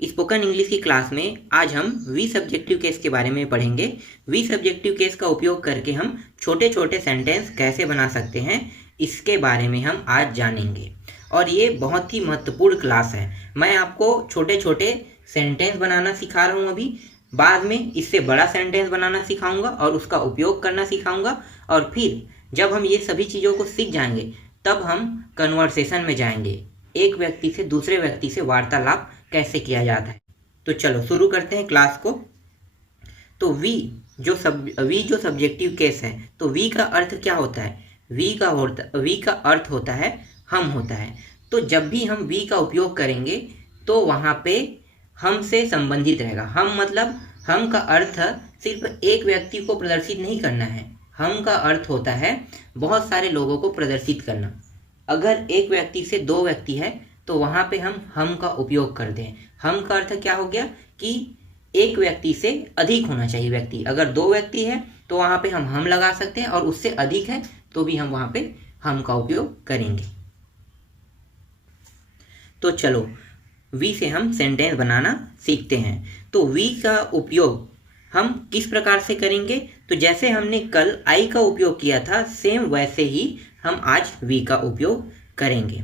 Spoken English की class में आज हम वी सब्जेक्टिव केस के बारे में पढ़ेंगे। वी सब्जेक्टिव केस का उपयोग करके हम छोटे छोटे सेंटेंस कैसे बना सकते हैं, इसके बारे में हम आज जानेंगे। और ये बहुत ही महत्वपूर्ण क्लास है। मैं आपको छोटे छोटे सेंटेंस बनाना सिखा रहा हूँ अभी। बाद में इससे बड़ा सेंटेंस बनाना सिखाऊंगा और उसका उपयोग करना सिखाऊंगा। और फिर जब हम ये सभी चीज़ों को सीख जाएंगे तब हम कन्वर्सेशन में जाएंगे, एक व्यक्ति से दूसरे व्यक्ति से वार्तालाप कैसे किया जाता है। तो चलो शुरू करते हैं क्लास को। तो वी जो सब्जेक्टिव केस है, तो वी का अर्थ क्या होता है? वी का अर्थ होता है हम होता है। तो जब भी हम वी का उपयोग करेंगे तो वहाँ पे हम से संबंधित रहेगा। हम मतलब हम का अर्थ सिर्फ एक व्यक्ति को प्रदर्शित नहीं करना है। हम का अर्थ होता है बहुत सारे लोगों को प्रदर्शित करना। अगर एक व्यक्ति से दो व्यक्ति है तो वहाँ पे हम का उपयोग करते हैं। हम का अर्थ क्या हो गया कि एक व्यक्ति से अधिक होना चाहिए व्यक्ति। अगर दो व्यक्ति है तो वहाँ पे हम लगा सकते हैं, और उससे अधिक है तो भी हम वहाँ पे हम का उपयोग करेंगे। तो चलो वी से हम सेंटेंस बनाना सीखते हैं। तो वी का उपयोग हम किस प्रकार से करेंगे? तो जैसे हमने कल आई का उपयोग किया था, सेम वैसे ही हम आज वी का उपयोग करेंगे।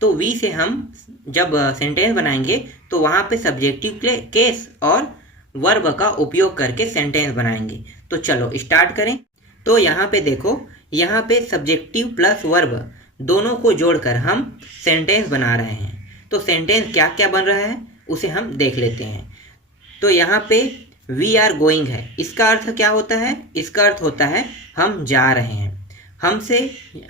तो वी से हम जब सेंटेंस बनाएंगे तो वहाँ पे सब्जेक्टिव केस और वर्ब का उपयोग करके सेंटेंस बनाएंगे। तो चलो स्टार्ट करें। तो यहाँ पे देखो, यहाँ पे सब्जेक्टिव प्लस वर्ब दोनों को जोड़कर हम सेंटेंस बना रहे हैं। तो सेंटेंस क्या क्या बन रहा है उसे हम देख लेते हैं। तो यहाँ पे वी आर गोइंग है, इसका अर्थ क्या होता है? इसका अर्थ होता है हम जा रहे हैं। हमसे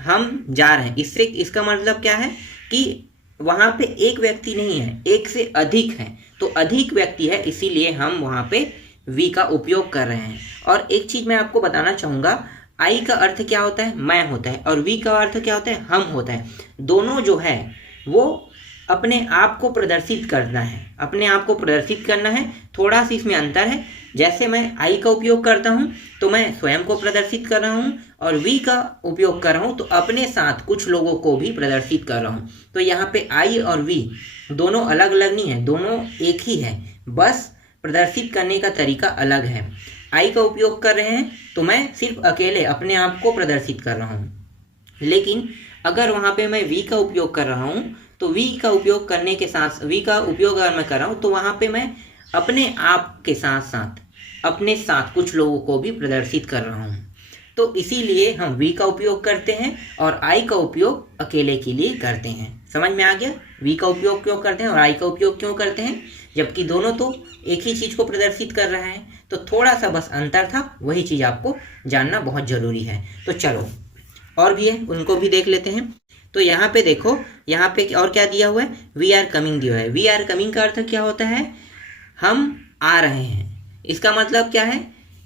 हम जा रहे हैं, इससे इसका मतलब क्या है कि वहाँ पे एक व्यक्ति नहीं है, एक से अधिक है। तो अधिक व्यक्ति है, इसीलिए हम वहाँ पे वी का उपयोग कर रहे हैं। और एक चीज़ मैं आपको बताना चाहूँगा, आई का अर्थ क्या होता है? मैं होता है। और वी का अर्थ क्या होता है? हम होता है। दोनों जो है वो अपने आप को प्रदर्शित करना है, अपने आप को प्रदर्शित करना है। थोड़ा सा इसमें अंतर है। जैसे मैं आई का उपयोग करता हूँ तो मैं स्वयं को प्रदर्शित कर रहा हूँ, और वी का उपयोग कर रहा हूँ तो अपने साथ कुछ लोगों को भी प्रदर्शित कर रहा हूँ। तो यहाँ पे आई और वी दोनों अलग अलग नहीं है, दोनों एक ही है, बस प्रदर्शित करने का तरीका अलग है। आई का उपयोग कर रहे हैं तो मैं सिर्फ अकेले अपने आप को प्रदर्शित कर रहा हूँ, लेकिन अगर वहाँ पे मैं वी का उपयोग कर रहा हूँ तो वी का उपयोग करने के साथ, वी का उपयोग अगर मैं कर रहा हूँ तो वहाँ पे मैं अपने आप के साथ साथ अपने साथ कुछ लोगों को भी प्रदर्शित कर रहा हूँ। तो इसीलिए हम वी का उपयोग करते हैं और आई का उपयोग अकेले के लिए करते हैं। समझ में आ गया वी का उपयोग क्यों करते हैं और आई का उपयोग क्यों करते हैं? जबकि दोनों तो एक ही चीज़ को प्रदर्शित कर रहे हैं। तो थोड़ा सा बस अंतर था, वही चीज़ आपको जानना बहुत ज़रूरी है। तो चलो और भी है, उनको भी देख लेते हैं। तो यहाँ पे देखो, यहाँ पे और क्या दिया हुआ है? वी आर कमिंग दिया हुआ है। वी आर कमिंग का अर्थ क्या होता है? हम आ रहे हैं। इसका मतलब क्या है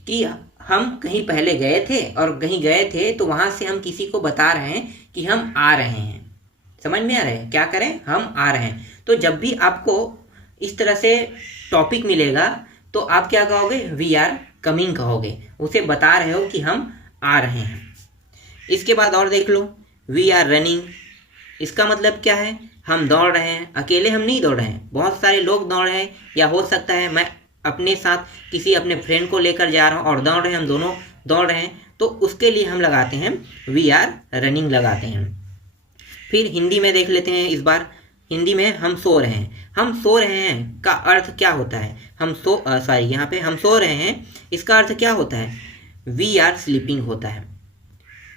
कि हम कहीं पहले गए थे, और कहीं गए थे तो वहाँ से हम किसी को बता रहे हैं कि हम आ रहे हैं। समझ में आ रहा है? क्या करें? हम आ रहे हैं। तो जब भी आपको इस तरह से टॉपिक मिलेगा तो आप क्या कहोगे? वी आर कमिंग कहोगे, उसे बता रहे हो कि हम आ रहे हैं। इसके बाद और देख लो, वी आर रनिंग। इसका मतलब क्या है? हम दौड़ रहे हैं। अकेले हम नहीं दौड़ रहे हैं, बहुत सारे लोग दौड़ रहे हैं, या हो सकता है मैं अपने साथ किसी अपने फ्रेंड को लेकर जा रहा हूँ और दौड़ रहे हैं, हम दोनों दौड़ रहे हैं। तो उसके लिए हम लगाते हैं वी आर रनिंग लगाते हैं। फिर हिंदी में देख लेते हैं। इस बार हिंदी में हम सो रहे हैं। हम सो रहे हैं का अर्थ क्या होता है? यहाँ पे हम सो रहे हैं, इसका अर्थ क्या होता है? वी आर स्लीपिंग होता है।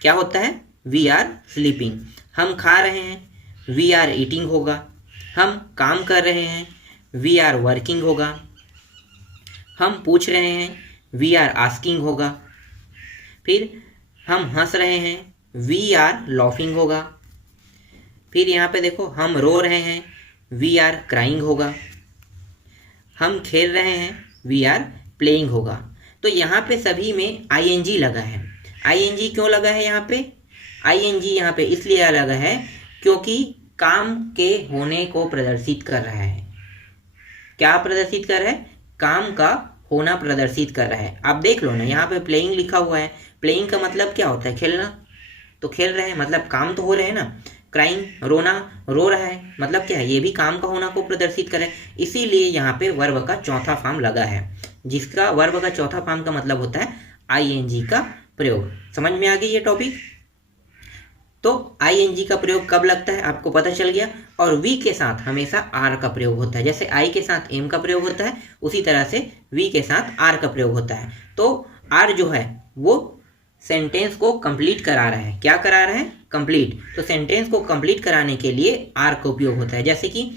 क्या होता है? We are sleeping. हम खा रहे हैं, वी आर ईटिंग होगा। हम काम कर रहे हैं, वी आर वर्किंग होगा। हम पूछ रहे हैं, वी आर आस्किंग होगा। फिर हम हंस रहे हैं, वी आर लॉफिंग होगा। फिर यहाँ पे देखो, हम रो रहे हैं, वी आर क्राइंग होगा। हम खेल रहे हैं, वी आर प्लेइंग होगा। तो यहाँ पे सभी में आईएनजी लगा है। आईएनजी क्यों लगा है यहाँ पे? आईएनजी यहाँ पे इसलिए लगा है क्योंकि काम के होने को प्रदर्शित कर रहा है। क्या प्रदर्शित कर रहा है? काम का होना प्रदर्शित कर रहा है। आप देख लो ना, यहाँ पे प्लेइंग लिखा हुआ है। प्लेइंग का मतलब क्या होता है? खेलना। तो खेल रहे हैं मतलब काम तो हो रहे हैं ना। क्राइंग, रोना, रो रहा है, मतलब क्या है, ये भी काम का होना को प्रदर्शित करे। इसीलिए यहाँ पे वर्ब का चौथा फॉर्म लगा है, जिसका वर्ब का चौथा फॉर्म का मतलब होता है आईएनजी का प्रयोग। समझ में आ गई ये टॉपिक। तो आईएनजी का प्रयोग कब लगता है आपको पता चल गया। और वी के साथ हमेशा आर का प्रयोग होता है। जैसे आई के साथ एम का प्रयोग होता है, उसी तरह से वी के साथ आर का प्रयोग होता है। तो आर जो है वो सेंटेंस को कंप्लीट करा रहा है। क्या करा रहा है? कंप्लीट। तो सेंटेंस को कंप्लीट कराने के लिए आर का उपयोग होता है। जैसे कि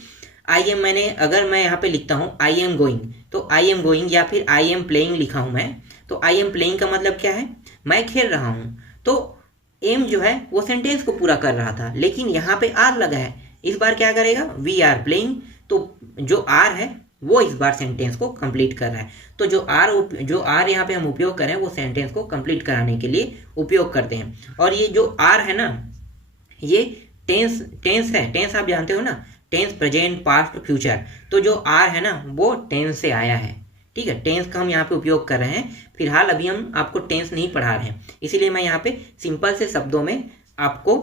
आई एम, मैंने अगर मैं यहाँ पे लिखता हूँ आई एम गोइंग, तो आई एम गोइंग, या फिर आई एम प्लेइंग लिखा हूँ मैं, तो आई एम प्लेइंग का मतलब क्या है? मैं खेल रहा हूँ। तो एम जो है वो सेंटेंस को पूरा कर रहा था, लेकिन यहाँ पे आर लगा है। इस बार क्या करेगा? We are playing. तो जो आर है वो इस बार सेंटेंस को कंप्लीट कर रहा है। तो जो आर यहाँ पे हम उपयोग करें वो सेंटेंस को कंप्लीट कराने के लिए उपयोग करते हैं। और ये जो आर है ना, ये टेंस है। टेंस आप जानते हो ना, टेंस, प्रेजेंट, पास्ट, फ्यूचर। तो जो आर है ना वो टेंस से आया है। ठीक है, टेंस का हम यहाँ पे उपयोग कर रहे हैं। फिलहाल अभी हम आपको टेंस नहीं पढ़ा रहे हैं, इसीलिए मैं यहाँ पे सिंपल से शब्दों में आपको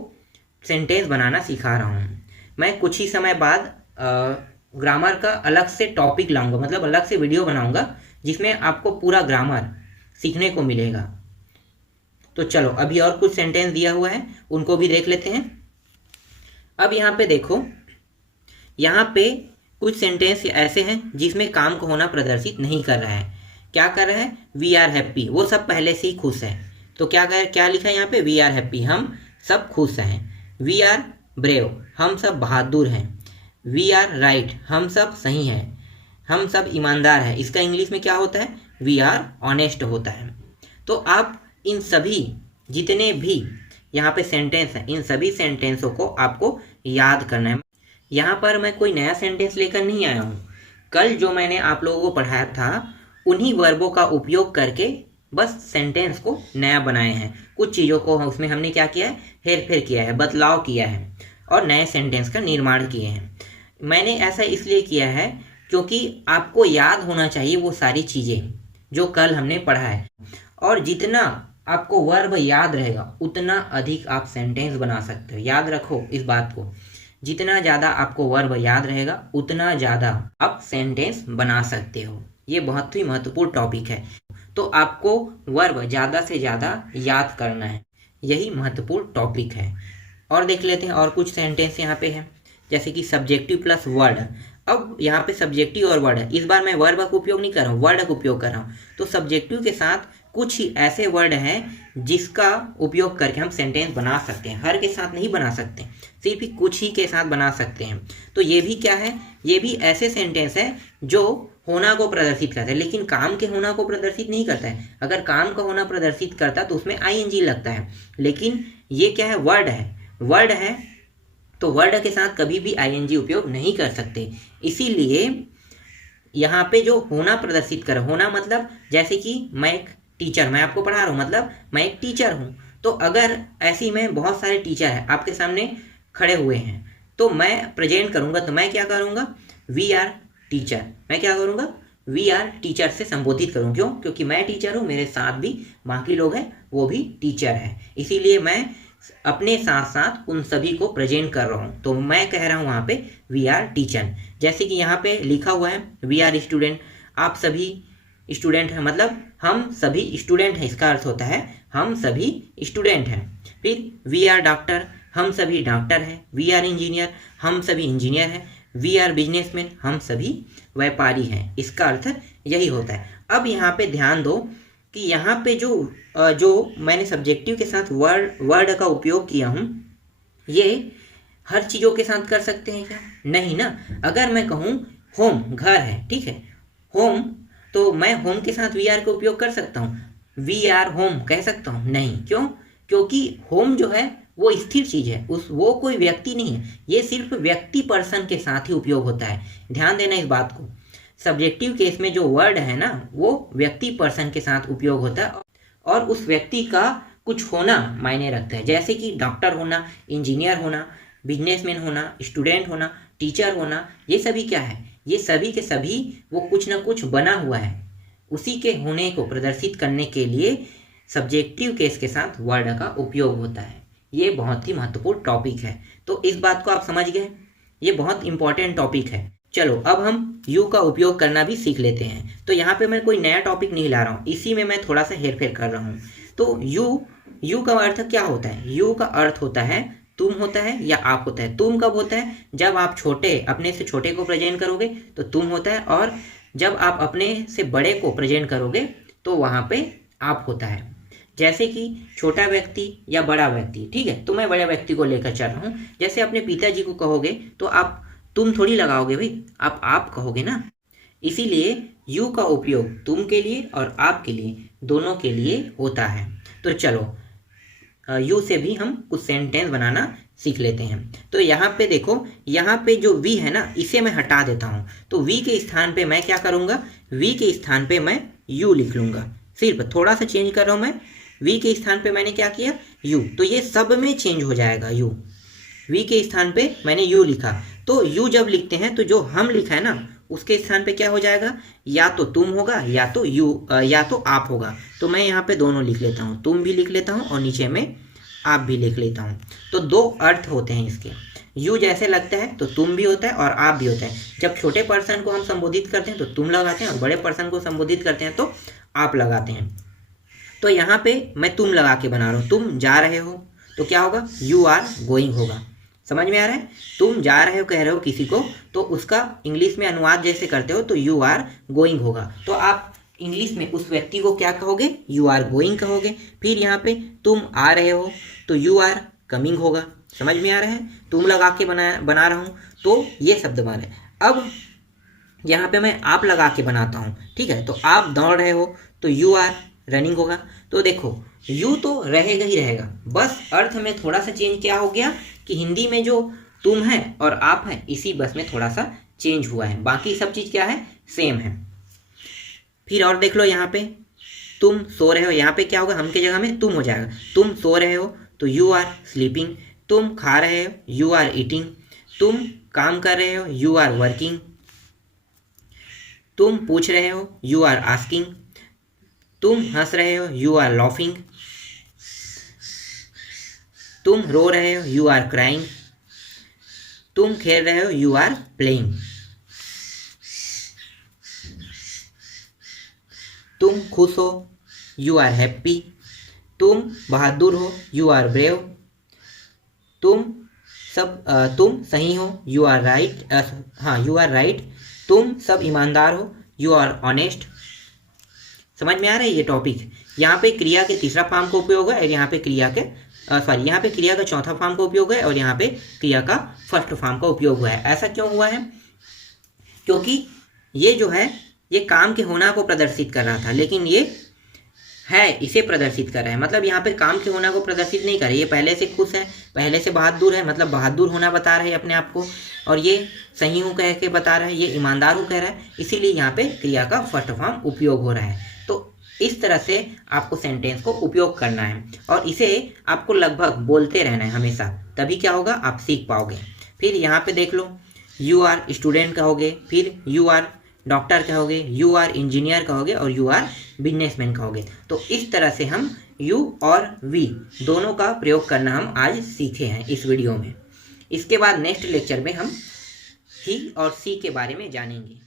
सेंटेंस बनाना सिखा रहा हूँ। मैं कुछ ही समय बाद ग्रामर का अलग से टॉपिक लाऊंगा, मतलब अलग से वीडियो बनाऊंगा जिसमें आपको पूरा ग्रामर सीखने को मिलेगा। तो चलो, अभी और कुछ सेंटेंस दिया हुआ है, उनको भी देख लेते हैं। अब यहाँ पे देखो, यहाँ पे कुछ सेंटेंस ऐसे हैं जिसमें काम का होना प्रदर्शित नहीं कर रहा है। क्या कर रहा है? वी आर हैप्पी, वो सब पहले से ही खुश है। तो क्या लिखा है यहाँ पे? वी आर हैप्पी, हम सब खुश हैं। वी आर ब्रेव, हम सब बहादुर हैं। वी आर राइट, हम सब सही हैं। हम सब ईमानदार हैं। इसका इंग्लिश में क्या होता है? वी आर ऑनेस्ट होता है। तो आप इन सभी जितने भी यहाँ पे सेंटेंस हैं, इन सभी सेंटेंसों को आपको याद करना है। यहाँ पर मैं कोई नया सेंटेंस लेकर नहीं आया हूँ। कल जो मैंने आप लोगों को पढ़ाया था, उन्हीं वर्बों का उपयोग करके बस सेंटेंस को नया बनाए हैं। कुछ चीज़ों को उसमें हमने क्या किया है? हेर फेर किया है, बदलाव किया है और नए सेंटेंस का निर्माण किए हैं। मैंने ऐसा इसलिए किया है क्योंकि आपको याद होना चाहिए वो सारी चीज़ें जो कल हमने पढ़ा है। और जितना आपको वर्ब याद रहेगा उतना अधिक आप सेंटेंस बना सकते हो। याद रखो इस बात को, जितना ज़्यादा आपको वर्ब याद रहेगा उतना ज़्यादा आप सेंटेंस बना सकते हो। ये बहुत ही महत्वपूर्ण टॉपिक है। तो आपको वर्ब ज़्यादा से ज़्यादा याद करना है, यही महत्वपूर्ण टॉपिक है। और देख लेते हैं और कुछ सेंटेंस यहाँ पे है, जैसे कि सब्जेक्टिव प्लस वर्ड। अब यहाँ पे सब्जेक्टिव और वर्ड है, इस बार मैं वर्ब का उपयोग नहीं कर रहा हूँ, वर्ड का उपयोग कर रहा हूँ। तो सब्जेक्टिव के साथ कुछ ही ऐसे वर्ड हैं जिसका उपयोग करके हम सेंटेंस बना सकते हैं। हर के साथ नहीं बना सकते, सिर्फ ही कुछ ही के साथ बना सकते हैं। तो ये भी क्या है? ये भी ऐसे सेंटेंस है जो होना को प्रदर्शित करता है, लेकिन काम के होना को प्रदर्शित नहीं करता है। अगर काम का होना प्रदर्शित करता तो उसमें आईएनजी लगता है, लेकिन ये क्या है? वर्ड है। वर्ड है तो वर्ड के साथ कभी भी आईएनजी उपयोग नहीं कर सकते। इसीलिए यहाँ पे जो होना प्रदर्शित कर, होना मतलब जैसे कि मैं एक टीचर, मैं आपको पढ़ा रहा हूँ, मतलब मैं एक टीचर हूँ। तो अगर ऐसी में बहुत सारे टीचर हैं आपके सामने खड़े हुए हैं, तो मैं प्रेजेंट करूँगा, तो मैं क्या करूँगा? We are teacher. मैं क्या करूँगा? वी आर टीचर से संबोधित करूँ। क्यों? क्योंकि मैं टीचर हूँ, मेरे साथ भी बाकी लोग हैं, वो भी टीचर हैं। इसीलिए मैं अपने साथ साथ उन सभी को प्रेजेंट कर रहा हूँ। तो मैं कह रहा हूँ वहाँ पे वी आर टीचर। जैसे कि यहाँ पे लिखा हुआ है वी आर स्टूडेंट, आप सभी स्टूडेंट हैं, मतलब हम सभी स्टूडेंट हैं। इसका अर्थ होता है हम सभी स्टूडेंट हैं। फिर वी आर डॉक्टर, हम सभी डॉक्टर हैं। वी आर इंजीनियर, हम सभी इंजीनियर हैं। वी आर बिजनेसमैन, हम सभी व्यापारी हैं। इसका अर्थ यही होता है। अब यहाँ पे ध्यान दो कि यहाँ पे जो मैंने सब्जेक्टिव के साथ वर्ड का उपयोग किया हूँ, ये हर चीज़ों के साथ कर सकते हैं क्या? नहीं ना। अगर मैं कहूँ होम, घर है, ठीक है, होम, तो मैं होम के साथ वी आर का उपयोग कर सकता हूँ? वी आर होम कह सकता हूँ? नहीं। क्यों? क्योंकि होम जो है वो स्थिर चीज़ है, वो कोई व्यक्ति नहीं है। ये सिर्फ व्यक्ति पर्सन के साथ ही उपयोग होता है। ध्यान देना इस बात को। सब्जेक्टिव केस में जो वर्ड है ना वो व्यक्ति पर्सन के साथ उपयोग होता है और उस व्यक्ति का कुछ होना मायने रखता है। जैसे कि डॉक्टर होना, इंजीनियर होना, बिजनेसमैन होना, स्टूडेंट होना, टीचर होना, ये सभी क्या है? ये सभी के सभी वो कुछ ना कुछ बना हुआ है। उसी के होने को प्रदर्शित करने के लिए सब्जेक्टिव केस के साथ वर्ड का उपयोग होता है। ये बहुत ही महत्वपूर्ण टॉपिक है। तो इस बात को आप समझ गए, ये बहुत इंपॉर्टेंट टॉपिक है। चलो अब हम यू का उपयोग करना भी सीख लेते हैं। तो यहाँ पे मैं कोई नया टॉपिक नहीं ला रहा हूँ, इसी में मैं थोड़ा सा हेरफेर कर रहा हूँ। तो यू का अर्थ क्या होता है? यू का अर्थ होता है तुम होता है या आप होता है। तुम कब होता है? जब आप छोटे, अपने से छोटे को प्रेजेंट करोगे तो तुम होता है, और जब आप अपने से बड़े को प्रेजेंट करोगे तो वहाँ पे आप होता है। जैसे कि छोटा व्यक्ति या बड़ा व्यक्ति, ठीक है, तो मैं बड़े व्यक्ति को लेकर चल रहा हूँ। जैसे अपने पिताजी को कहोगे तो आप तुम थोड़ी लगाओगे भाई, आप कहोगे ना। इसीलिए यू का उपयोग तुम के लिए और आप के लिए, दोनों के लिए होता है। तो चलो यू से भी हम कुछ सेंटेंस बनाना सीख लेते हैं। तो यहाँ पे देखो, यहाँ पे जो वी है ना, इसे मैं हटा देता हूँ। तो वी के स्थान पे मैं क्या करूँगा? वी के स्थान पे मैं यू लिख लूँगा। सिर्फ थोड़ा सा चेंज कर रहा हूँ मैं। वी के स्थान पे मैंने क्या किया? यू। तो ये सब में चेंज हो जाएगा यू। वी के स्थान पे मैंने यू लिखा, तो यू जब लिखते हैं तो जो हम लिखा है ना, उसके स्थान पे क्या हो जाएगा? या तो तुम होगा या तो यू या तो आप होगा। तो मैं यहाँ पे दोनों लिख लेता हूँ, तुम भी लिख लेता हूँ और नीचे में आप भी लिख लेता हूँ। तो दो अर्थ होते हैं इसके। यू जैसे लगता है तो तुम भी होता है और आप भी होता है। जब छोटे पर्सन को हम संबोधित करते हैं तो तुम लगाते हैं, और बड़े पर्सन को संबोधित करते हैं तो आप लगाते हैं। तो यहाँ पे मैं तुम लगा के बना रहा हूँ। तुम जा रहे हो तो क्या होगा? यू आर गोइंग होगा। समझ में आ रहा है? तुम जा रहे हो कह रहे हो किसी को, तो उसका इंग्लिश में अनुवाद जैसे करते हो तो यू आर गोइंग होगा। तो आप इंग्लिश में उस व्यक्ति को क्या कहोगे? यू आर गोइंग कहोगे। फिर यहाँ पे तुम आ रहे हो तो यू आर कमिंग होगा। समझ में आ रहा है? तुम लगा के बना रहा हूँ तो ये शब्द बन रहे। अब यहाँ पे मैं आप लगा के बनाता हूँ, ठीक है। तो आप दौड़ रहे हो तो यू आर रनिंग होगा। तो देखो यू तो रहेगा ही रहेगा, बस अर्थ में थोड़ा सा चेंज क्या हो गया कि हिंदी में जो तुम है और आप है, इसी बस में थोड़ा सा चेंज हुआ है, बाकी सब चीज़ क्या है? सेम है। फिर और देख लो, यहाँ पे तुम सो रहे हो, यहाँ पे क्या होगा? हम के जगह में तुम हो जाएगा। तुम सो रहे हो तो यू आर स्लीपिंग। तुम खा रहे हो, यू आर ईटिंग। तुम काम कर रहे हो, यू आर वर्किंग। तुम पूछ रहे हो, यू आर आस्किंग। तुम हंस रहे हो, यू आर लाफिंग। तुम रो रहे हो, यू आर क्राइंग। तुम खेल रहे हो, यू आर प्लेइंग। तुम खुश हो, यू आर हैप्पी। तुम बहादुर हो, यू आर ब्रेव। तुम सही हो, यू आर राइट। हाँ, यू आर राइट। तुम सब ईमानदार हो, यू आर ऑनेस्ट। समझ में आ रहा है ये टॉपिक? यहाँ पे क्रिया के तीसरा फॉर्म का उपयोग है और यहाँ पे क्रिया के यहाँ पे क्रिया का चौथा फॉर्म का उपयोग है और यहाँ पे क्रिया का फर्स्ट फॉर्म का उपयोग हुआ है। ऐसा क्यों हुआ है? क्योंकि ये जो है ये काम के होना को प्रदर्शित कर रहा था, लेकिन ये है इसे प्रदर्शित कर रहा है। मतलब यहाँ पे काम के होना को प्रदर्शित नहीं कर रहा है। ये पहले से खुश है, पहले से बहादुर है, मतलब बहादुर होना बता रहा है अपने आप को, और ये सही हूँ कह के बता रहा है, ये ईमानदार हूँ कह रहा है। इसीलिए यहाँ पे क्रिया का फर्स्ट फॉर्म उपयोग हो रहा है। तो इस तरह से आपको सेंटेंस को उपयोग करना है और इसे आपको लगभग बोलते रहना है हमेशा, तभी क्या होगा? आप सीख पाओगे। फिर यहाँ पे देख लो, यू आर स्टूडेंट कहोगे, फिर यू आर डॉक्टर कहोगे, यू आर इंजीनियर कहोगे और यू आर बिजनेसमैन कहोगे। तो इस तरह से हम यू और वी दोनों का प्रयोग करना हम आज सीखे हैं इस वीडियो में। इसके बाद नेक्स्ट लेक्चर में हम ही और सी के बारे में जानेंगे।